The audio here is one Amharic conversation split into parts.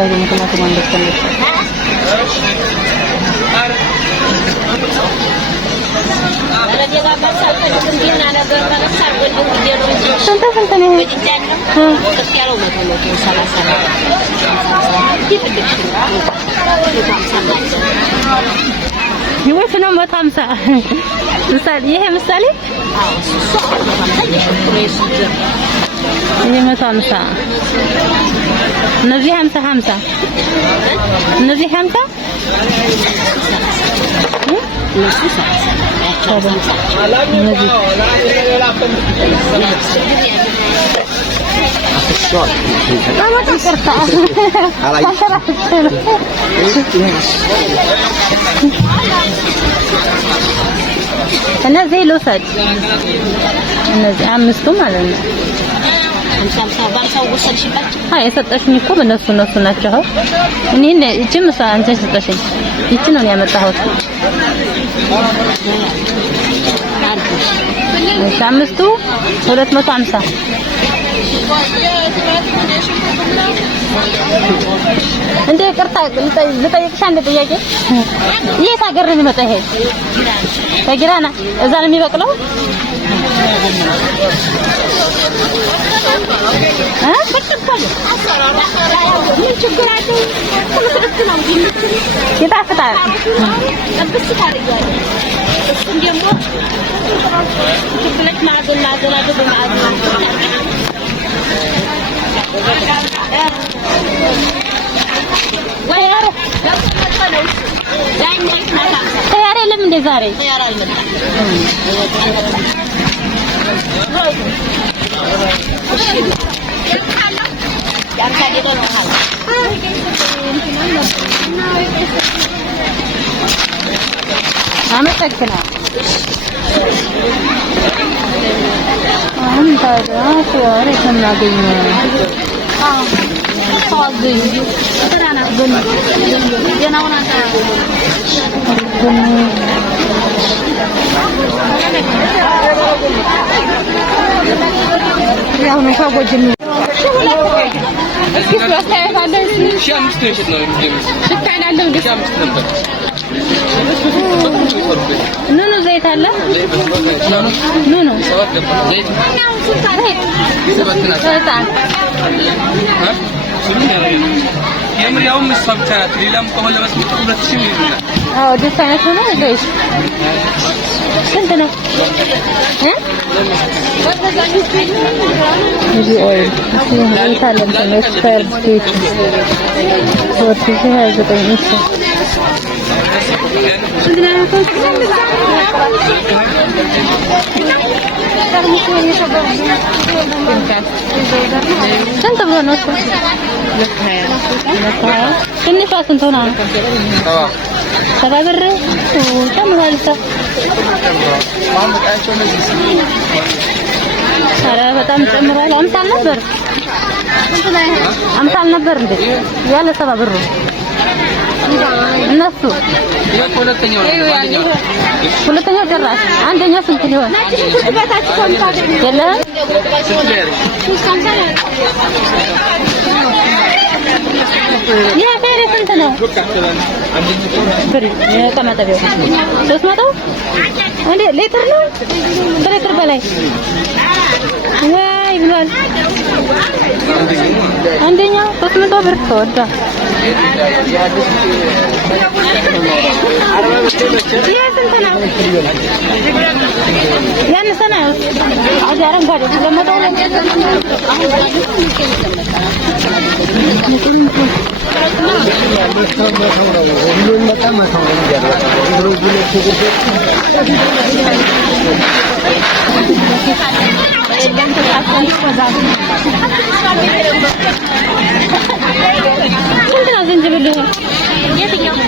ሳይሆን ምክንያቱም አንደስተነሽ ስንት ነው ይወት ነው 150 ምሳሌ ይሄ ምሳሌ ይሄ 150 እነዚህ 50 እነዚህ 50 እነዚህ ልውሰድ እነዚህ አምስቱ ማለት ነው አይ የሰጠሽኝ እኮ በእነሱ ናቸው እኔ እቺም አንቺ ሰጠሽኝ እቺ ነው ያመጣሁት አምስቱ 250 እንዴ ቅርታ ልጠይቅሽ አንድ ጥያቄ የት ሀገር ነው የሚመጣው ይሄ ከጊራና እዛ ነው የሚበቅለው ይጣፍጣል ተያሬ ለምን እንደ ዛሬ አመሰግናለሁ አንተ ራስ ወሬ ተናገኘ ታገኝ ተናና ግን የናውና ያው ነው ታጎጅኝ እስኪ ስለታያታለህ ሻምስት ነው ሽታናለህ እንዴ ሻምስት ነበር ኑኑ ዘይት አለ ኑኑ የምሪያው መስፈብታት ሌላም ከሆነ ለመስመጥ 2000 ይላል አዎ ዲስካውንት ነው ጋይስ ስንት ነው እዚህ ኦይል ታለም ኤክስፐርት ስቴት ወጥ ሲያዘጠኝ ስንት ብሎ ነው ትንሿ ስንት ሆና ነው 70 ብር ጨምሯል ኧረ በጣም ጨምሯል 50 ነበር 50 ነበር እንዴ ያለ 70 ብር እነሱ ሁለተኛው ጭራሽ አንደኛው ስንት ሊሆን የለም ያ ፈሬ ስንት ነው ብር የቀመጠው 300 እንዴ ሊትር ነው ሊትር በላይ ዋይ ብሏል አንደኛው 300 ብር ተወዳ ያን ሰና አጃራን ጋር ለመጣው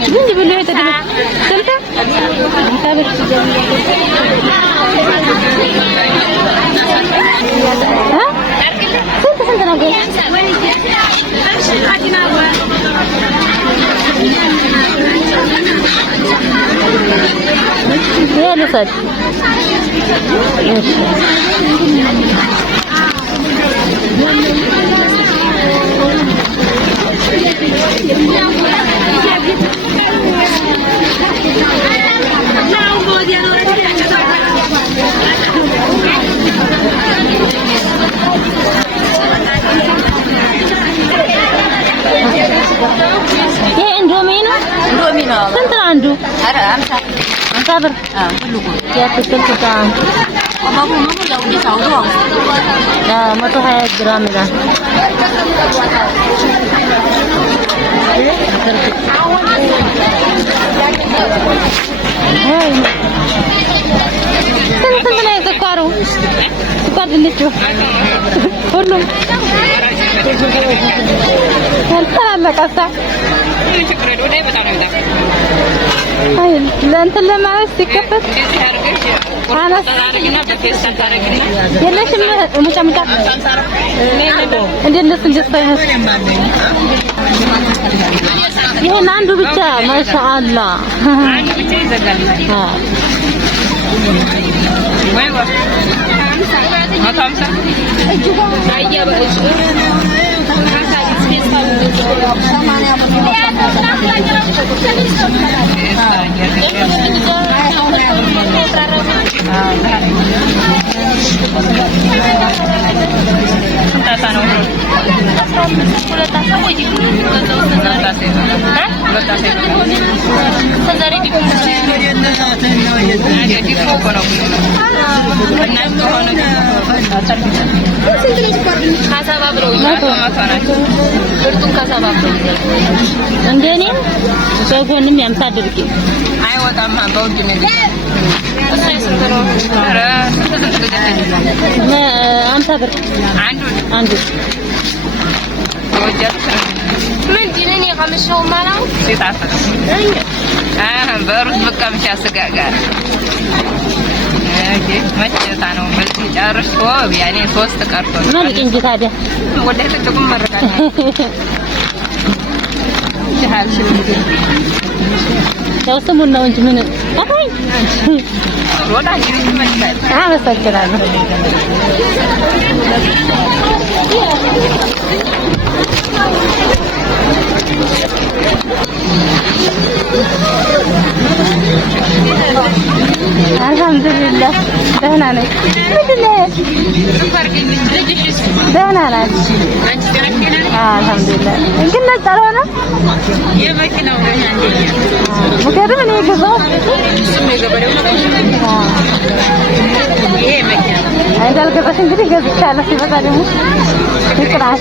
ዝንጅብል የተደረገ ስንት ታብር ስንት ነው ልውሰድ ስንት ነው አንዱ? 50 ብር። የአትክልት ጣም 120 ግራም ይላል። ስንት ነው ስኳሩ? ስኳር ድንቹ ሁሉም ያልተላለቀሳ ለእንትን ለማለት ሲከፈት አናስ የለሽም ሙጫሙጫ እንደነሱ እንደስተያስ ይሄን አንዱ ብቻ ማሻአላ አንዱ ብቻ ይዘጋል። ወይዋ 50 እጁጋ አያ በእሱ እንደኔ በጎንም ያምሳ አድርጊ አይወጣም በውድ ነው አምሳ ብር አንዱ ምን ዲነኝ ያቀምሽው ማለት ሲታፈ በሩት በቃምሽ ያስጋጋል መቼታ ነው በዚህ ጨርሶ ያኔ 3 ቀርቶ ነው እንጂ ታዲያ ወደ ተጠቁም መረቃት ይቻል ሽምግ ያው ስሙን ነው እንጂ ምን አይ ወዳ እንግዲህ ይመጣል አመሰግናለሁ። አልሐምዱሊላህ ደህና ነኝ። ምንድነው ደህና ናት። አልሐምዱሊላህ ግን ነፃ አልሆነም የመኪናው ምክንያቱም እኔ ገዛው እሱም የገበሬው ነው ይሄ መኪና እንዳልገዛሽ እንግዲህ ገዝቻለሁ። ሲበዛ ደግሞ ይቅራል